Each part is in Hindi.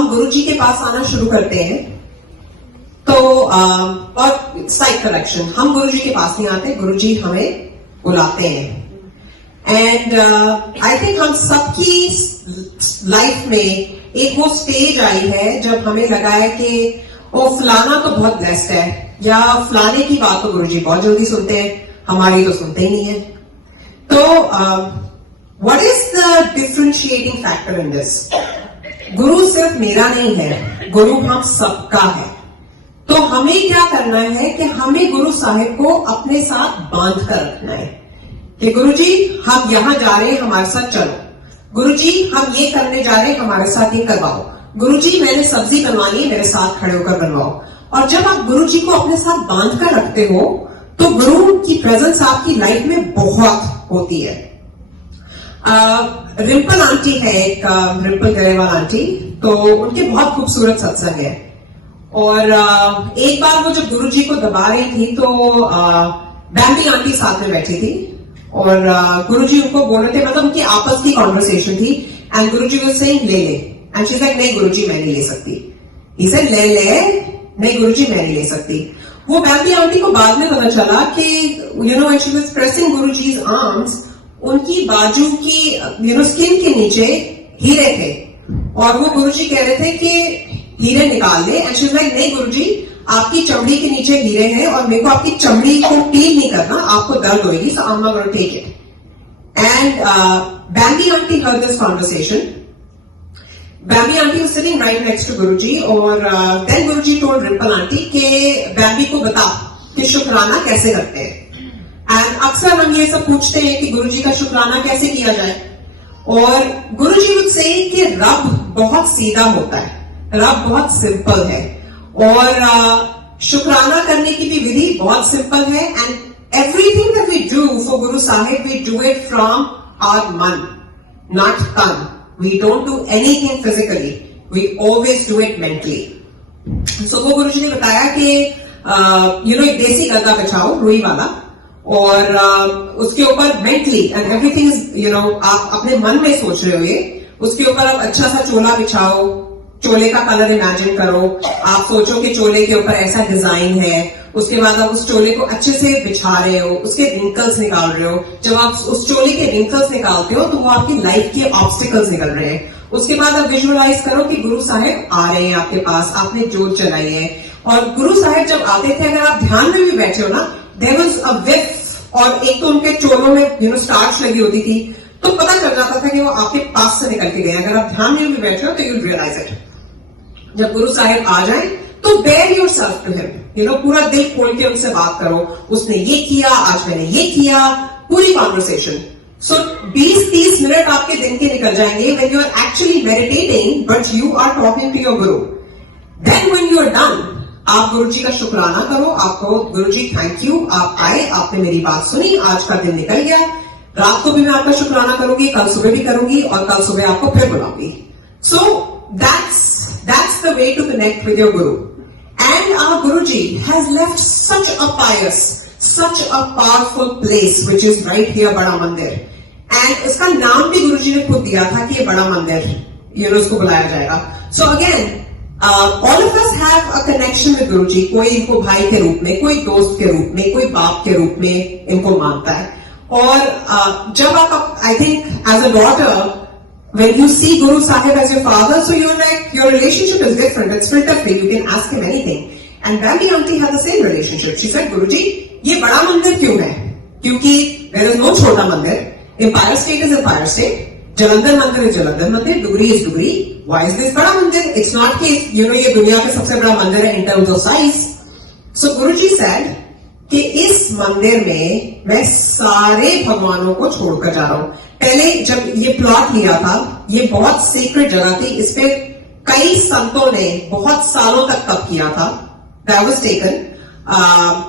हम गुरुजी के पास आना शुरू करते हैं तो और साइड करेक्शन, हम गुरुजी के पास नहीं आते, गुरुजी हमें बुलाते हैं। एंड आई थिंक हम सबकी लाइफ में एक वो स्टेज आई है जब हमें लगा है कि ओ फलाना तो बहुत ब्लेस्ड है, या फलाने की बात तो गुरुजी बहुत जल्दी सुनते हैं, हमारी तो सुनते ही नहीं है। तो what is the differentiating factor in this? गुरु सिर्फ मेरा नहीं है, गुरु हम सबका है। तो हमें क्या करना है कि हमें गुरु साहिब को अपने साथ बांध कर रखना है कि गुरुजी हम यहां जा रहे हैं, हमारे साथ चलो। गुरुजी हम ये करने जा रहे हैं, हमारे साथ ये करवाओ। गुरुजी मैंने सब्जी बनवानी है, मेरे साथ खड़े होकर बनवाओ। और जब आप गुरुजी को अपने साथ बांध कर रखते हो तो गुरु की प्रेजेंस आपकी लाइफ में बहुत होती है। रिम्पल आंटी है एक, रिम्पल गरेवाल आंटी, तो उनके बहुत खूबसूरत सत्संग है। और एक बार वो जब गुरुजी को दबा रही थी तो बैंबी आंटी साथ में बैठी थी और गुरुजी उनको बोल रहे थे, मतलब उनकी आपस की कॉन्वर्सेशन थी। एंड गुरुजी वाज सेइंग ले ले, एंड शी सेड नहीं गुरुजी मैं नहीं ले सकती। ही सेड ले ले, नहीं गुरुजी मैं नहीं ले सकती। वो बैंबी आंटी को बाद में पता चला कि when she was pressing Guruji's arms, उनकी बाजू की स्किन के नीचे हीरे थे और वो गुरुजी कह रहे थे कि हीरे निकाल ले। एंड शी वाज लाइक नहीं गुरुजी आपकी चमड़ी के नीचे हीरे हैं और मेरे को आपकी चमड़ी को पील नहीं करना, आपको दर्द होगी, so I am not going to take it. And Bambi aunty heard this conversation. Bambi aunty was sitting right next to Guruji और then Guruji told Rimple aunty कि बैंबी को बता कि शुक्राना कैसे करते हैं। एंड अक्सर हम ये सब पूछते हैं कि गुरुजी का शुक्राना कैसे किया जाए, और गुरुजी वुड से कि रब बहुत सीधा होता है, रब बहुत सिंपल है, और शुक्राना करने की भी विधि बहुत सिंपल है। And everything that we do for Guru Sahib, we do it from our मन, not tongue. We don't do anything physically, we always do it mentally. So वो गुरुजी ने बताया कि एक देसी गद्दा बिछाओ रुई वाला, और उसके ऊपर मेंटली एंड एवरीथिंग इज आप अपने मन में सोच रहे हो ये, उसके ऊपर आप अच्छा सा चोला बिछाओ, चोले का कलर इमेजिन करो, आप सोचो कि चोले के ऊपर ऐसा डिजाइन है, उसके बाद आप उस चोले को अच्छे से बिछा रहे हो, उसके रिंकल्स निकाल रहे हो। जब आप उस चोले के रिंकल्स निकालते हो तो वो आपकी लाइफ के ऑब्स्टिकल्स निकल रहे हैं। उसके बाद आप विजुअलाइज करो कि गुरु साहिब आ रहे हैं आपके पास, आपने जोत जलाई है। और गुरु साहिब जब आते थे, अगर आप ध्यान में भी बैठे हो ना, देयर वाज अ विफ, और एक तो उनके चोलों में स्टार्च लगी होती थी, तो पता चल जाता था कि वो आपके पास से निकल के गए। अगर आप ध्यान में भी बैठे हो तो यू रियलाइज इट। जब गुरु साहिब आ जाए तो बेयर योरसेल्फ टू हिम, पूरा दिल खोल के उनसे बात करो, उसने ये किया, आज मैंने ये किया, पूरी कॉन्वर्सेशन। सो 20-30 मिनट आपके दिन के निकल जाएंगे when you are actually meditating but you are talking to your guru. Then when you are done, आप गुरुजी का शुक्राना करो, आपको गुरुजी थैंक यू, आप आए, आपने मेरी बात सुनी, आज का दिन निकल गया। रात को भी मैं आपका शुक्राना करूंगी, कल सुबह भी करूंगी, और कल सुबह आपको फिर बुलाऊंगी। सो that's the way to connect with your guru. And our Guruji has left such a pious, such a powerful place, which is right here, Bada Mandir. And उसका नाम भी गुरुजी ने खुद दिया था कि ये बड़ा मंदिर, उसको बुलाया जाएगा। So again, all of us have a connection with Guruji. कोई इनको भाई के रूप में, कोई दोस्त के रूप में, कोई बाप के रूप में इनको मानता है। और जब आप, I think as a daughter, when you see Guru Sahib as your father, so you're like, your relationship is different, it's filter-free, you can ask him anything. And Bambi auntie had the same relationship. She said, Guruji, ये बड़ा मंदिर क्यों है? क्योंकि there is no छोटा मंदिर. Empire State is Empire State. Jalandhar मंदिर is Jalandhar मंदिर. Dugri is Dugri. Why is this बड़ा मंदिर? It's not कि ये दुनिया का सबसे बड़ा मंदिर है in terms of size. So Guruji said कि इस मंदिर में मैं सारे भगवानों को छोड़कर जा रहा हूं। पहले जब ये प्लॉट लिया था, ये बहुत सीक्रेट जगह थी, इस पे कई संतों ने बहुत सालों तक तप किया था। That was taken.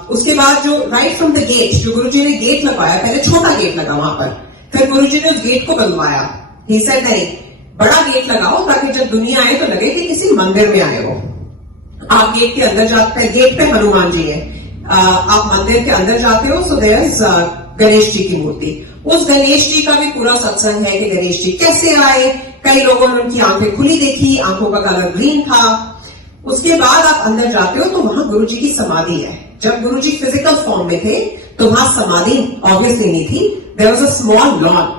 उसके बाद जो राइट फ्रॉम द गेट, जो गुरुजी ने गेट लगवाया, पहले छोटा गेट लगा वहां पर, फिर गुरुजी ने उस गेट को बनवाया। ही सेड नहीं, बड़ा गेट लगाओ ताकि जब दुनिया आए तो लगे कि किसी मंदिर में आए हो। आप गेट के अंदर जाते हैं, गेट पे हनुमान जी है, आप मंदिर के अंदर जाते हो, so there is Ganesh ji की मूर्ति। उस गणेश जी का भी पूरा सत्संग है कि गणेश जी कैसे आए, कई लोगों ने उनकी आंखें खुली देखी, आंखों का कलर ग्रीन था। उसके बाद आप अंदर जाते हो तो वहां गुरुजी की समाधि है। जब गुरुजी फिजिकल फॉर्म में थे तो वहां समाधि ऑब्वियसली नहीं थी। There was a small lawn.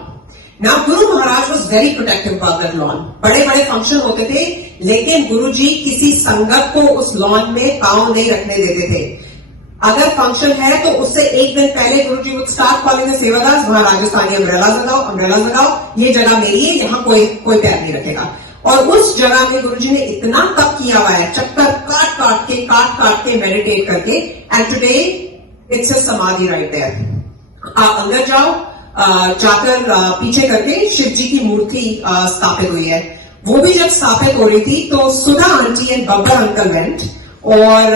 Now Guru Maharaj was very protective about that lawn. बड़े बड़े फंक्शन होते थे, लेकिन गुरुजी किसी संगत को उस लॉन में पांव नहीं रखने देते थे। अगर फंक्शन है तो उससे एक दिन पहले गुरुजी would start calling the Sevadas, वहां राजस्थानी अम्ब्रेला लगाओ, ये जगह मेरी है, यहाँ कोई पैर नहीं रखेगा। और उस जगह में गुरुजी ने इतना तप किया हुआ है, चक्कर काट काट के मेडिटेट करके, एंड टुडे इट्स अ समाधि राइट देयर। आप अंदर जाओ, जाकर पीछे करके शिव जी की मूर्ति स्थापित हुई है। वो भी जब स्थापित हो रही थी तो Sudha aunty and Babbar uncle went, और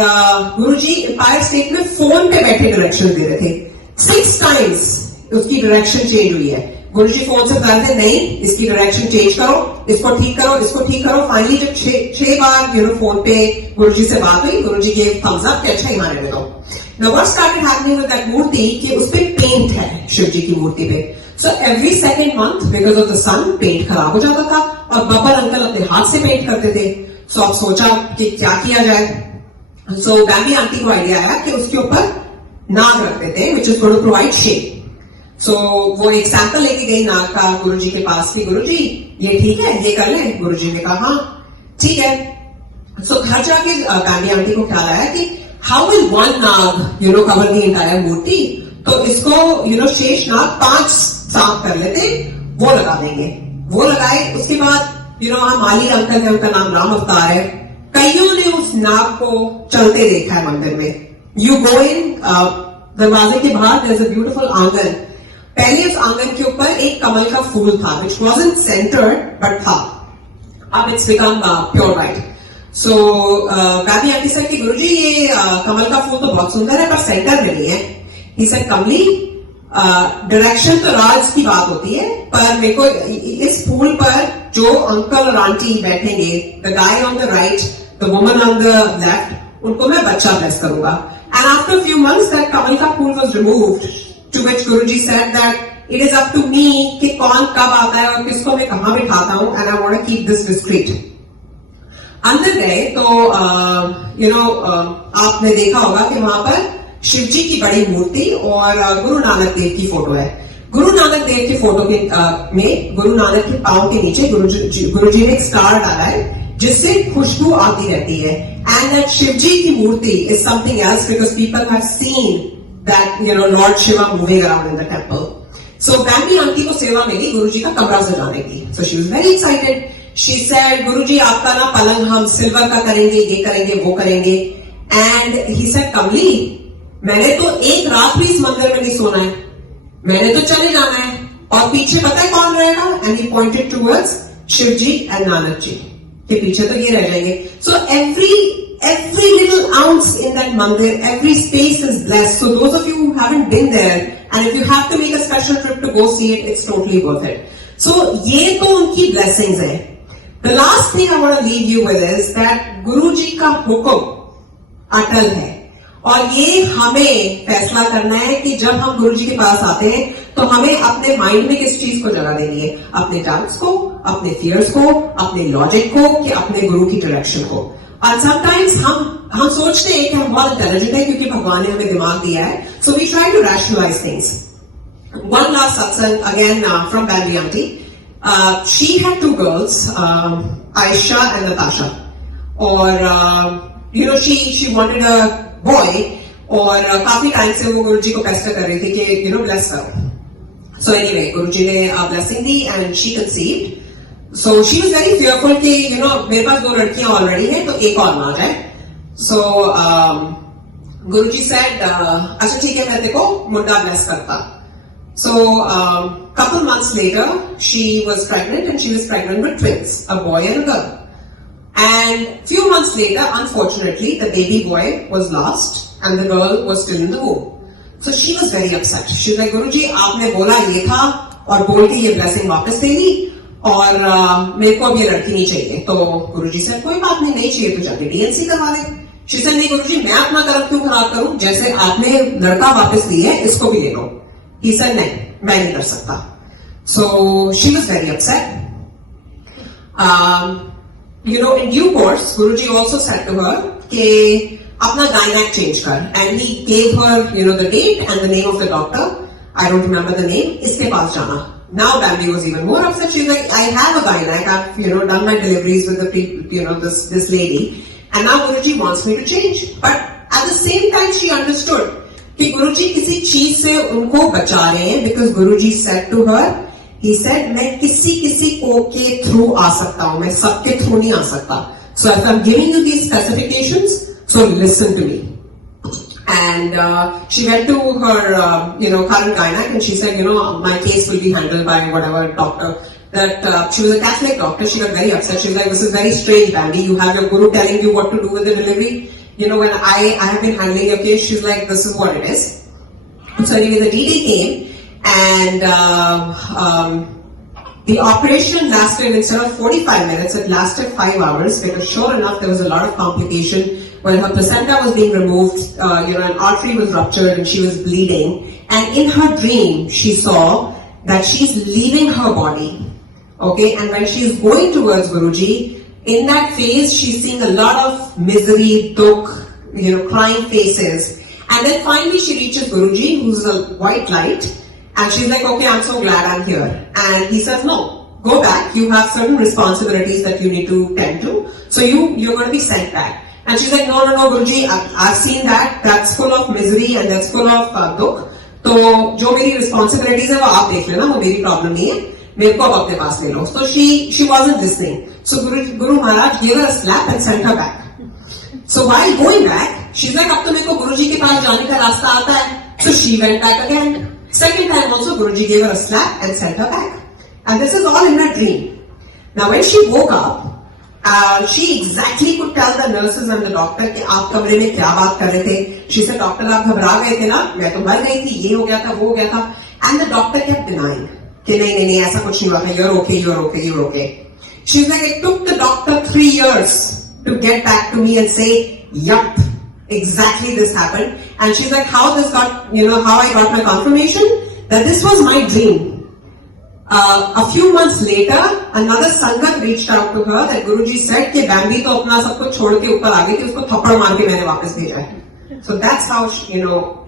गुरुजी एम्पायर स्टेट में फोन पे बैठे डायरेक्शन दे रहे थे। 6 टाइम्स उसकी डायरेक्शन चेंज हुई है। गुरुजी फोन से बताते नहीं, इसकी डायरेक्शन चेंज करो, इसको ठीक करो, इसको ठीक करो। फाइनली जब 6 बार फोन पे गुरुजी से बात हुई, गुरुजी के थम्स अप कि अच्छा ही माने में दो। Now what started happening with that मूर्ति कि उस पे पेंट है शिव जी की मूर्ति पे। So every second month because of the sun paint खराब हो जाता था, और बब्बर अंकल अपने हाथ से पेंट करते थे। So अब सोचा कि क्या किया जाए। So बैम्बी आंटी को आइडिया आया कि उसके ऊपर नाग रख देते हैं, which is going to provide shade. So वो एक सैंपल लेके गई नाग का गुरुजी के पास कि गुरुजी ये ठीक है, ये कर ले। गुरुजी ने कहा हाँ ठीक है। So घर जाके बैम्बी आंटी को ख्याल आया कि how will one nag cover the entire मूर्ति, तो इसको शेष नाग 5 सांप कर लेते, वो लगा देंगे। वो लगाए, उसके बाद वहां माली अंकल है, उनका नाम राम अवतार है। कईयों ने उस नाग को चलते देखा है मंदिर में। यू गो इन, दरवाजे के बाहर देयर इज अ ब्यूटीफुल आंगन। पहले उस आंगन के ऊपर एक कमल का फूल था, विच वाज़न्ट सेंटर्ड बट था। अब it's become pure white. So Bambi aunty sir की गुरुजी ये कमल का फूल तो बहुत सुंदर है पर सेंटर में नहीं है। ही सेड कमली, डायरेक्शन तो राज की बात होती है, पर मेरे को इस फूल पर जो अंकल और आंटी बैठेंगे, the guy on the right, the woman on the left, उनको मैं बच्चा ब्लेस करूंगा। And after few months that कमल का फूल was removed, to which Guruji said that it is up to me कि कौन कब आता है और किसको मैं कहां बिठाता हूं, and I want to keep this discreet. अंदर गए तो आपने देखा होगा कि वहां पर शिव जी की बड़ी मूर्ति और गुरु नानक देव की फोटो है। गुरु नानक देव की फोटो में गुरु नानक के पांव के नीचे गुरुजी ने एक स्टार डाला है जिससे खुशबू आती रहती है। एंड दैट शिव जी की मूर्ति is something else because people have seen that lord Shiva moving around in the temple. So Bambi aunty को सेवा मिली गुरुजी का कमरा सजाने की। So she was very excited. She said Guruji आपका ना पलंग हम सिल्वर का करेंगे, ये करेंगे, वो करेंगे। एंड ही सेड कमली, मैंने तो एक रात भी इस मंदिर में नहीं सोना है, मैंने तो चले जाना है। और पीछे पता है कौन रहेगा? And he pointed towards Shiv ji and Nanak ji के पीछे तो ये रह जाएंगे। सो every little ounce in that mandir, every space is blessed. So those of you who haven't been there, and if you have to make a special trip to go see it, it's totally worth it. So ये तो उनकी blessings है। The last thing I want to leave you with is that गुरु जी का हुक्म अटल है, और ये हमें फैसला करना है कि जब हम गुरु जी के पास आते हैं तो हमें अपने माइंड में किस चीज को जगह देनी है, अपने डाउट्स को, अपने फियर्स को, अपने लॉजिक को, कि अपने गुरु की डायरेक्शन को। और समटाइम्स हम सोचते हैं कि हम बहुत इंटेलिजेंट है क्योंकि भगवान ने हमें दिमाग दिया है, so we try to rationalise things. One last satsang again from Bambi aunty. She had 2 girls, Ayesha and Natasha, और शी वांटेड अ बॉय, और काफी टाइम से वो गुरुजी को पेस्टर कर रही थी कि ब्लेस करो। सो एनीवे गुरुजी ने blessing the and she conceived. So she was very fearful कि मेरे पास 2 लड़कियां ऑलरेडी हैं तो एक और ना जाए। So गुरुजी said अच्छा ठीक है मैं तेरे को मुंडा ब्लेस करता। So couple months later she was pregnant, and she was pregnant with twins, a boy and a girl. And few months later, unfortunately, the baby boy was lost and the girl was still in the womb. So she was very upset. She was like, गुरुजी आपने बोला ये था और बोल के ये ब्लेसिंग वापस दे दी, और मेरे को अब ये लड़की नहीं चाहिए। तो गुरुजी से कोई बात नहीं चाहिए तो जाके डीएनसी करवा ले। शी सेड नहीं गुरुजी मैं अपना कर्म क्यों खराब करूं, जैसे आपने लड़का वापस लिया है इसको भी ले लो। ही सेड नहीं मैं नहीं कर सकता। सो she was very upset. In due course, Guruji also said to her, "Ke apna gynac change kar," and he gave her, the date and the name of the doctor. I don't remember the name. Iske paas jana. Now Bambi was even more upset. She's like, "I have a gynac. I've, done my deliveries with this lady, and now Guruji wants me to change." But at the same time, she understood कि गुरुजी किसी चीज से उनको बचा रहे हैं, because Guruji said to her, he said, मैं किसी को के थ्रू आ सकता हूं, मैं सबके थ्रू नहीं आ सकता. So if I'm giving you these specifications, so listen to me. And she went to her, current gynac, and she said, my case will be handled by whatever doctor. That she was a Catholic doctor. She got very upset. She was like, "This is very strange, Bambi. You have your guru telling you what to do with the delivery. When I have been handling your case," she's like, "This is what it is." So anyway, the DD came, and the operation lasted, instead of 45 minutes, it lasted 5 hours, because sure enough, there was a lot of complication. When her placenta was being removed, an artery was ruptured and she was bleeding. And in her dream, she saw that she's leaving her body. Okay, and when she is going towards Guruji, in that phase, she's seeing a lot of misery, dukh, crying faces. And then finally she reaches Guruji, who's a white light, and she's like, "Okay, I'm so glad I'm here." And he says, "No, go back. You have certain responsibilities that you need to tend to. So you're going to be sent back." And she's like, No, Guruji, I've seen that. That's full of misery and that's full of dukh. तो जो मेरी responsibilities है वो आप देख लेना, वो मेरी problem नहीं है, मेरे को अब अपने पास ले लो. So she wasn't listening. So Guru Maharaj gave her a slap and sent her back. So while going back, she's like, अब तो मेरे को गुरुजी के पास जाने का रास्ता आता है. So she went back again. Second time also Guruji gave her a slap and sent her back. And this is all in her dream. Now when she woke up, she exactly could tell the nurses and the doctor कि आप कमरे में क्या बात कर रहे थे. She said, "Doctor, आप घबरा गए थे ना, मैं तो मर गई थी, ये हो गया था, वो हो गया था." And the doctor kept denying कि नहीं ऐसा कुछ नहीं हुआ था, you're okay. She's like, it took the doctor 3 years to get back to me and say, "Yup, exactly this happened." And she's like, how I got my confirmation that this was my dream. A few months later, another Sangat reached out to her that Guruji said कि Bambi तो अपना सब कुछ छोड़ के ऊपर आ गई थी, उसको थप्पड़ मार के मैंने वापस भेजा है. So that's how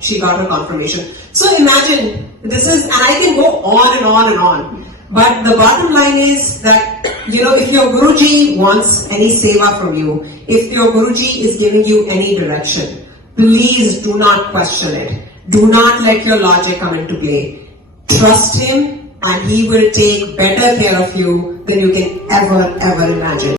she got her confirmation. So imagine, and I can go on and on and on. But the bottom line is that, if your Guruji wants any seva from you, if your Guruji is giving you any direction, please do not question it. Do not let your logic come into play. Trust him, and he will take better care of you than you can ever imagine.